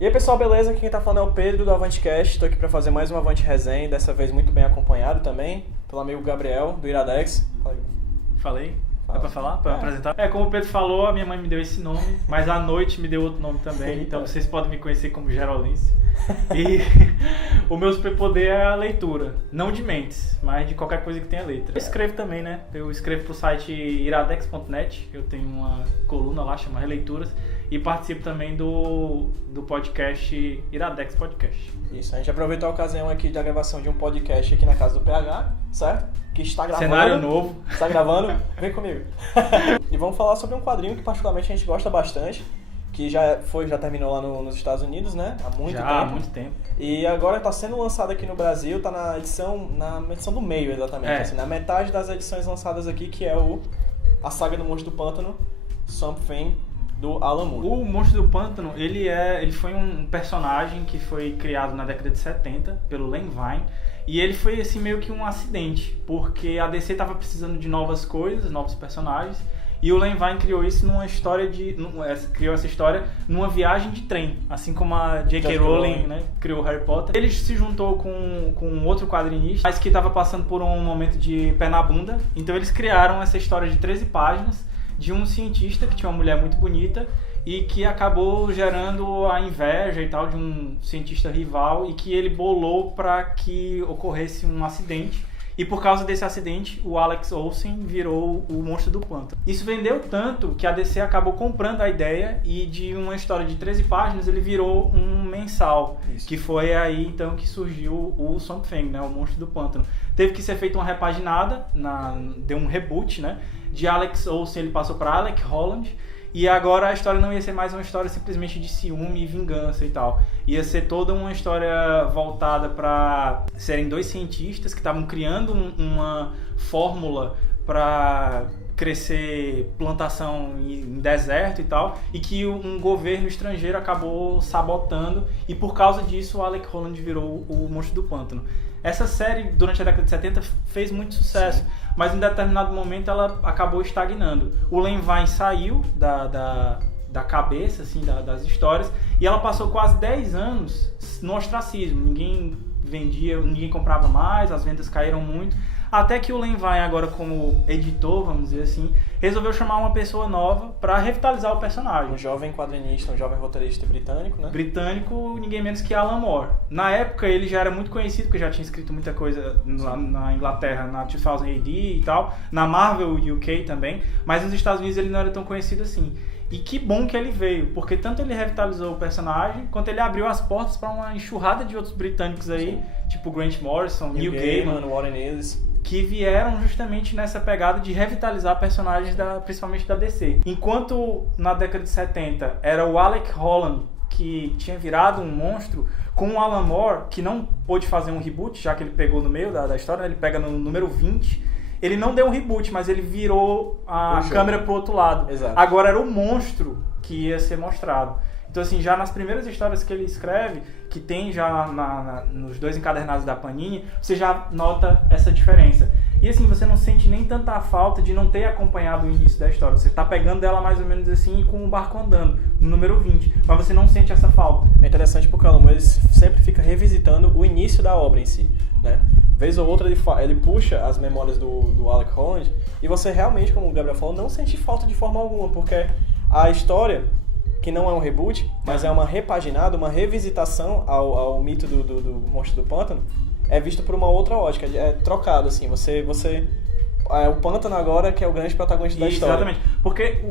E aí pessoal, beleza? Aqui quem tá falando é o Pedro do AvanteCast. Estou aqui para fazer mais uma Avante Resenha, dessa vez muito bem acompanhado também pelo amigo Gabriel do Iradex. Falei? Dá pra falar? Pra apresentar? Como o Pedro falou, a minha mãe me deu esse nome, mas à noite me deu outro nome também, então vocês podem me conhecer como Gerolense. E o meu superpoder é a leitura, não de mentes, mas de qualquer coisa que tenha letra. Eu escrevo também, né? Eu escrevo pro site iradex.net, eu tenho uma coluna lá, chama Releituras, e participo também do podcast Iradex Podcast. Isso, a gente aproveitou a ocasião aqui da gravação de um podcast aqui na casa do PH, certo? Que está gravando. Cenário novo. Está gravando? Vem comigo. E vamos falar sobre um quadrinho que particularmente a gente gosta bastante, que já terminou lá nos Estados Unidos, né? Há muito tempo. E agora está sendo lançado aqui no Brasil, tá na edição do meio, exatamente. Assim, na metade das edições lançadas aqui, que é a saga do Monstro do Pântano, Swamp Thing, do Alan Moore. O Monstro do Pântano, ele foi um personagem que foi criado na década de 70 pelo Len Wein. E ele foi assim meio que um acidente, porque a DC estava precisando de novas coisas, novos personagens, e o Len Wein criou isso criou essa história numa viagem de trem, assim como a J.K. Rowling, né, criou Harry Potter. Ele se juntou com outro quadrinista, mas que estava passando por um momento de pé na bunda, então eles criaram essa história de 13 páginas de um cientista que tinha uma mulher muito bonita e que acabou gerando a inveja e tal de um cientista rival, e que ele bolou para que ocorresse um acidente, e por causa desse acidente o Alex Olsen virou o Monstro do Pântano. Isso vendeu tanto que a DC acabou comprando a ideia, e de uma história de 13 páginas ele virou um mensal. Isso. Que foi aí então que surgiu o Swamp Thing, né, o Monstro do Pântano. Teve que ser feita uma repaginada, deu um reboot, né, de Alex Olsen ele passou para Alec Holland. E agora a história não ia ser mais uma história simplesmente de ciúme e vingança e tal. Ia ser toda uma história voltada para serem dois cientistas que estavam criando uma fórmula para crescer plantação em deserto e tal, e que um governo estrangeiro acabou sabotando, e por causa disso o Alec Holland virou o Monstro do Pântano. Essa série, durante a década de 70, fez muito sucesso. Sim. Mas em determinado momento ela acabou estagnando. O Len Wein saiu da cabeça assim, das histórias, e ela passou quase 10 anos no ostracismo. Ninguém vendia, ninguém comprava mais, as vendas caíram muito. Até que o Len Wein, agora como editor, vamos dizer assim, resolveu chamar uma pessoa nova para revitalizar o personagem. Um jovem quadrinista, um jovem roteirista britânico, né? Britânico, ninguém menos que Alan Moore. Na época ele já era muito conhecido, porque já tinha escrito muita coisa lá na Inglaterra, na 2000 AD e tal, na Marvel UK também, mas nos Estados Unidos ele não era tão conhecido assim. E que bom que ele veio, porque tanto ele revitalizou o personagem, quanto ele abriu as portas para uma enxurrada de outros britânicos aí, sim, tipo Grant Morrison, Neil Gaiman, Warren Ellis, que vieram justamente nessa pegada de revitalizar personagens principalmente da DC. Enquanto na década de 70 era o Alec Holland que tinha virado um monstro, com o Alan Moore, que não pôde fazer um reboot, já que ele pegou no meio da história, ele pega no número 20, ele não deu um reboot, mas ele virou a câmera pro outro lado. Exato. Agora era o monstro que ia ser mostrado. Então, assim, já nas primeiras histórias que ele escreve, que tem já nos dois encadernados da Panini, você já nota essa diferença. E, assim, você não sente nem tanta falta de não ter acompanhado o início da história. Você está pegando ela mais ou menos assim, com o barco andando, no número 20. Mas você não sente essa falta. É interessante porque o Alan Moore sempre fica revisitando o início da obra em si, né? Vez ou outra ele puxa as memórias do Alec Holland, e você realmente, como o Gabriel falou, não sente falta de forma alguma, porque a história, que não é um reboot, mas é uma repaginada, uma revisitação ao mito do Monstro do Pântano, é visto por uma outra ótica, é trocado, assim, o Pântano agora que é o grande protagonista da história. Exatamente, porque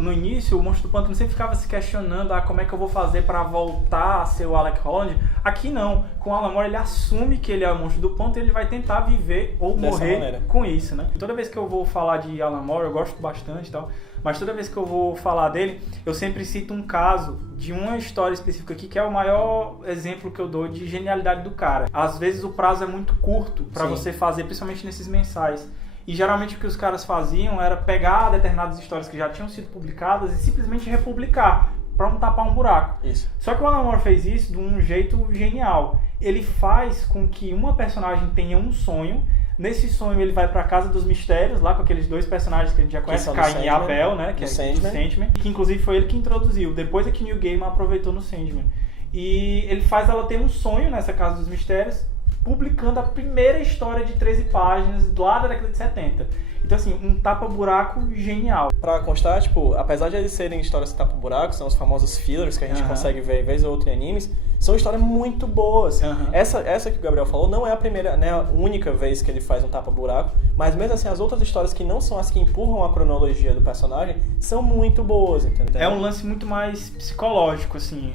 no início o Monstro do Pântano sempre ficava se questionando como é que eu vou fazer para voltar a ser o Alec Holland. Aqui não, com o Alan Moore ele assume que ele é o Monstro do Pântano e ele vai tentar viver ou morrer com isso, né? Toda vez que eu vou falar de Alan Moore, eu gosto bastante e tal, mas toda vez que eu vou falar dele, eu sempre cito um caso de uma história específica aqui, que é o maior exemplo que eu dou de genialidade do cara. Às vezes o prazo é muito curto para você fazer, principalmente nesses mensais. E geralmente o que os caras faziam era pegar determinadas histórias que já tinham sido publicadas e simplesmente republicar, para não tapar um buraco. Isso. Só que o Alan Moore fez isso de um jeito genial. Ele faz com que uma personagem tenha um sonho. Nesse sonho ele vai para a Casa dos Mistérios, lá com aqueles dois personagens que a gente já conhece, Caim e Abel, né? Que é do Sandman, que inclusive foi ele que introduziu. Depois é que Neil Gaiman aproveitou no Sandman. e ele faz ela ter um sonho nessa Casa dos Mistérios, publicando a primeira história de 13 páginas lá da década de 70. Então, assim, um tapa-buraco genial. Pra constar, tipo, apesar de eles serem histórias de tapa-buraco, são os famosos fillers que a gente consegue ver vez ou outra em animes, são histórias muito boas. Essa que o Gabriel falou não é a primeira, né, a única vez que ele faz um tapa-buraco, mas mesmo assim, as outras histórias que não são as que empurram a cronologia do personagem são muito boas, entendeu? É um lance muito mais psicológico, assim.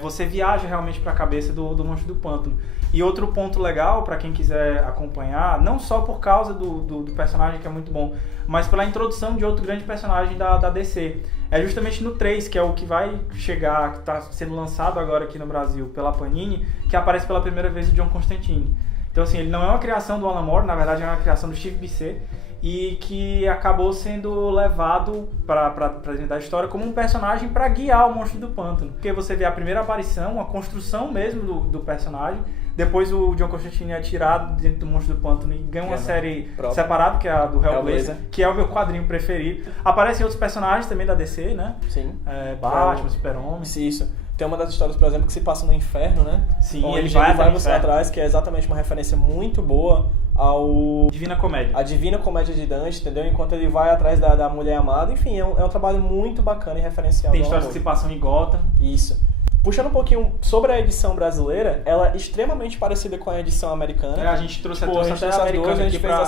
Você viaja realmente pra cabeça do Monstro do Pântano. E outro ponto legal, pra quem quiser acompanhar, não só por causa do personagem, que é muito bom, mas pela introdução de outro grande personagem da DC. É justamente no 3, que é o que vai chegar, que está sendo lançado agora aqui no Brasil pela Panini, que aparece pela primeira vez o John Constantine. Então, assim, ele não é uma criação do Alan Moore, na verdade é uma criação do Steve Bisset, e que acabou sendo levado para dentro da história como um personagem para guiar o Monstro do Pântano. Porque você vê a primeira aparição, a construção mesmo do personagem, depois o John Constantine é tirado dentro do Monstro do Pântano e ganha uma série separada, que é a do Hellblazer, que é o meu quadrinho preferido. Aparecem outros personagens também da DC, né? Sim. Batman, Super-Homem. Isso. Tem uma das histórias, por exemplo, que se passa no inferno, né? Sim, onde ele vai você atrás, que é exatamente uma referência muito boa ao... Divina Comédia. A Divina Comédia de Dante, entendeu? Enquanto ele vai atrás da mulher amada. Enfim, é um trabalho muito bacana e referencial. Tem histórias que se passam em Gotham. Isso. Puxando um pouquinho sobre a edição brasileira, ela é extremamente parecida com a edição americana. A gente trouxe até a americana aqui pra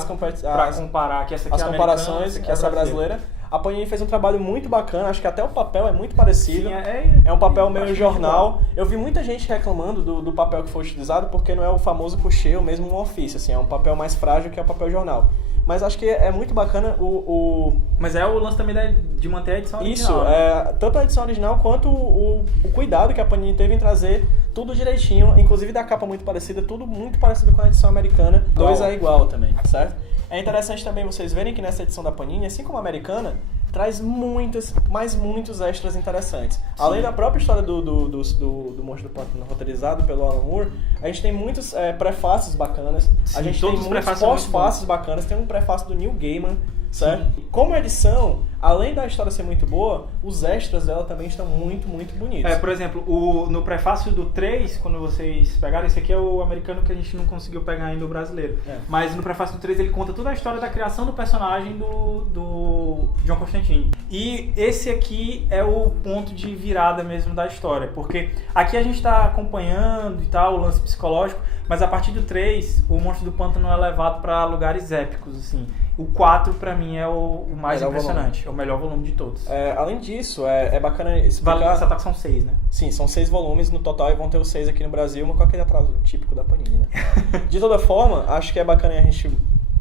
comparar, que essa aqui as é comparações, americana, que essa é brasileira. A Panini fez um trabalho muito bacana, acho que até o papel é muito parecido. Sim, é um papel meio jornal. Eu vi muita gente reclamando do papel que foi utilizado, porque não é o famoso coucher, ou mesmo um ofício, assim, é um papel mais frágil que é o papel jornal. Mas acho que é muito bacana Mas é o lance também de manter a edição original. Isso, né? Tanto a edição original quanto o cuidado que a Panini teve em trazer tudo direitinho, inclusive da capa muito parecida, tudo muito parecido com a edição americana. 2 é igual também, certo? É interessante também vocês verem que nessa edição da Panini, assim como a americana, traz muitos extras interessantes. Sim. Além da própria história do Monstro do Pântano roteirizado pelo Alan Moore, a gente tem muitos prefácios bacanas. Sim, a gente tem muitos pós-fácios bacanas. Tem um prefácio do Neil Gaiman, certo? Sim. Como edição, além da história ser muito boa, os extras dela também estão muito, muito bonitos. Por exemplo, no prefácio do 3, quando vocês pegaram, esse aqui é o americano que a gente não conseguiu pegar ainda o brasileiro. Mas no prefácio do 3 ele conta toda a história da criação do personagem do John Constantine. E esse aqui é o ponto de virada mesmo da história, porque aqui a gente está acompanhando e tal, o lance psicológico, mas a partir do 3, o Monstro do Pântano é levado para lugares épicos, assim. O 4, pra mim, é o mais impressionante. É o melhor volume de todos. Além disso, é bacana explicar... Vale ressaltar que são 6, né? Sim, são 6 volumes no total e vão ter os 6 aqui no Brasil, mas com aquele atraso típico da Panini, né? De toda forma, acho que é bacana a gente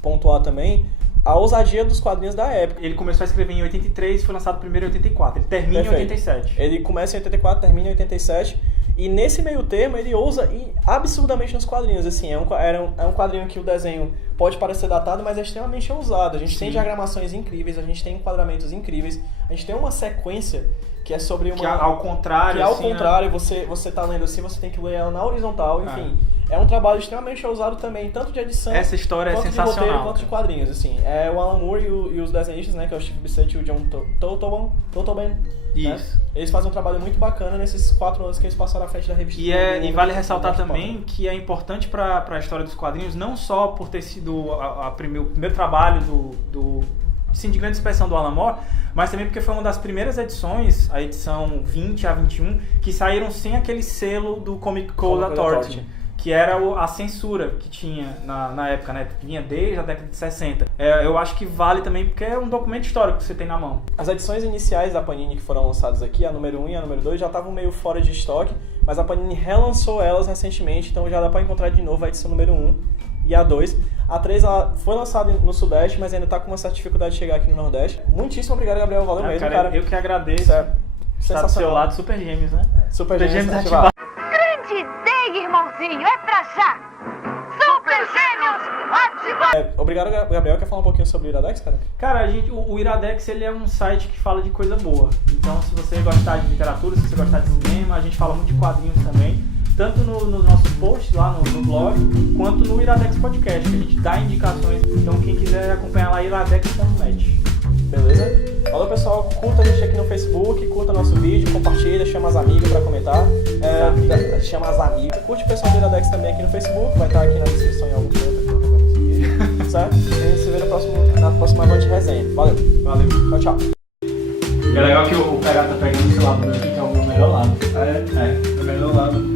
pontuar também a ousadia dos quadrinhos da época. Ele começou a escrever em 83 e foi lançado primeiro em 84. Ele termina em 87. Ele começa em 84, termina em 87. E nesse meio termo ele ousa ir absurdamente nos quadrinhos, assim, é um quadrinho que o desenho pode parecer datado, mas é extremamente ousado. A gente tem diagramações incríveis, a gente tem enquadramentos incríveis, a gente tem uma sequência que é sobre uma... Que ao contrário, que ao contrário, né? Você tá lendo assim, você tem que ler ela na horizontal, enfim. É um trabalho extremamente ousado também, tanto de edição, essa história é sensacional, de roteiro, quanto de quadrinhos, assim. É o Alan Moore e os desenhistas, né, que é o Steve Bisset e o John Totoban. Isso. Né? Eles fazem um trabalho muito bacana nesses 4 anos que eles passaram à frente da revista. E vale ressaltar também que é importante para a história dos quadrinhos, não só por ter sido o primeiro trabalho de grande expressão do Alan Moore, mas também porque foi uma das primeiras edições, a edição 20 a 21, que saíram sem aquele selo do Comic Code Authority, que era a censura que tinha na época, né? Vinha desde a década de 60. Eu acho que vale também porque é um documento histórico que você tem na mão. As edições iniciais da Panini que foram lançadas aqui, a número 1 e a número 2, já estavam meio fora de estoque, mas a Panini relançou elas recentemente, então já dá para encontrar de novo a edição número 1 e a 2. A 3 ela foi lançada no Sudeste, mas ainda está com uma certa dificuldade de chegar aqui no Nordeste. Muitíssimo obrigado, Gabriel. Valeu mesmo, cara. Eu que agradeço. Está do seu lado, Super Gêmeos, né? Super Gêmeos ativado. Grande ideia, irmãozinho. É pra já. Super Gêmeos ativado. Obrigado, Gabriel. Quer falar um pouquinho sobre o Iradex, cara? Cara, o Iradex ele é um site que fala de coisa boa. Então, se você gostar de literatura, se você gostar de cinema, a gente fala muito de quadrinhos também. Tanto nos nossos posts lá no blog, quanto no Iradex Podcast, que a gente dá indicações. Então, quem quiser acompanhar lá, iradex.net. Beleza? Valeu, pessoal. Curta a gente aqui no Facebook, curta nosso vídeo, compartilha, chama as amigas pra comentar. chama as amigas. Curte o pessoal do Iradex também aqui no Facebook, vai estar aqui na descrição em algum canto aqui, qualquer coisa assim, certo? E a gente se vê na próxima noite de resenha. Valeu. Valeu. Tchau. É legal que o PH tá pegando esse lado aqui, que é o meu melhor lado. É o melhor lado.